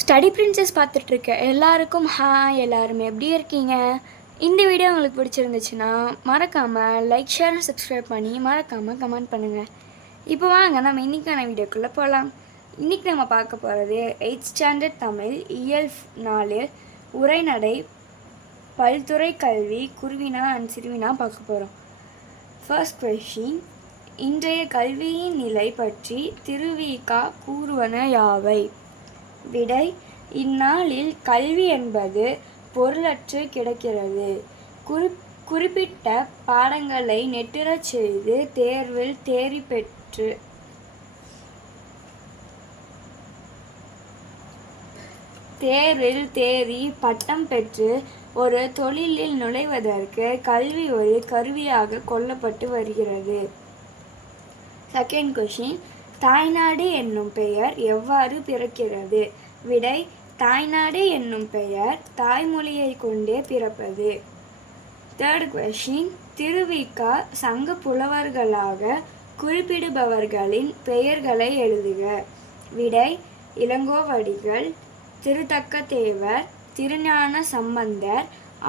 Study princess பார்த்துட்ருக்க எல்லாருக்கும் hi. எல்லாருமே எப்படி இருக்கீங்க? இந்த வீடியோ உங்களுக்கு பிடிச்சிருந்துச்சுன்னா மறக்காமல் லைக் ஷேர் சப்ஸ்கிரைப் பண்ணி மறக்காமல் கமெண்ட் பண்ணுங்கள். இப்போ வாங்க நம்ம இன்றைக்கான வீடியோக்குள்ளே போகலாம். இன்றைக்கி நம்ம பார்க்க போகிறது 8th ஸ்டாண்டர்ட் தமிழ் இயல் 4 உரைநடை பல்துறை கல்வி குருவினா அண்ட் சிறுவினா பார்க்க போகிறோம். ஃபர்ஸ்ட் கொஷின், இன்றைய கல்வியின் நிலை பற்றி திருவிக கூறுவன யாவை? விடை, இந்நாளில் கல்வி என்பது பொருளற்று கிடக்கிறது. குறிப்பிட்ட பாடங்களை நெட்டுறச் செய்து தேர்வில் தேறி பட்டம் பெற்று ஒரு தொழிலில் நுழைவதற்கு கல்வி ஒரு கருவியாக கொள்ளப்பட்டு வருகிறது. செகண்ட் கொஷின், தாய்நாடு என்னும் பெயர் எவ்வாறு பிறக்கிறது? விடை, தாய்நாடு என்னும் பெயர் தாய்மொழியை கொண்டே பிறப்பது. தேர்ட் கொஷின், திருவிக சங்க புலவர்களாக குறிப்பிடுபவர்களின் பெயர்களை எழுதுக. விடை, இளங்கோவடிகள், திருத்தக்கதேவர், திருஞான சம்பந்தர்,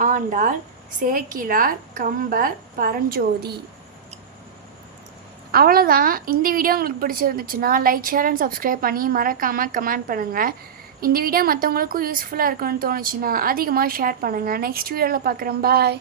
ஆண்டாள், சேக்கிழார், கம்பர், பரஞ்சோதி. அவ்வளோதான். இந்த வீடியோ உங்களுக்கு பிடிச்சிருந்துச்சுன்னா லைக் ஷேர் அண்ட் சப்ஸ்கிரைப் பண்ணி மறக்காமல் கமெண்ட் பண்ணுங்கள். இந்த வீடியோ மற்றவங்களுக்கும் யூஸ்ஃபுல்லாக இருக்குன்னு தோணுச்சுன்னா அதிகமாக ஷேர் பண்ணுங்கள். நெக்ஸ்ட் வீடியோவில் பார்க்குறேன். பாய்.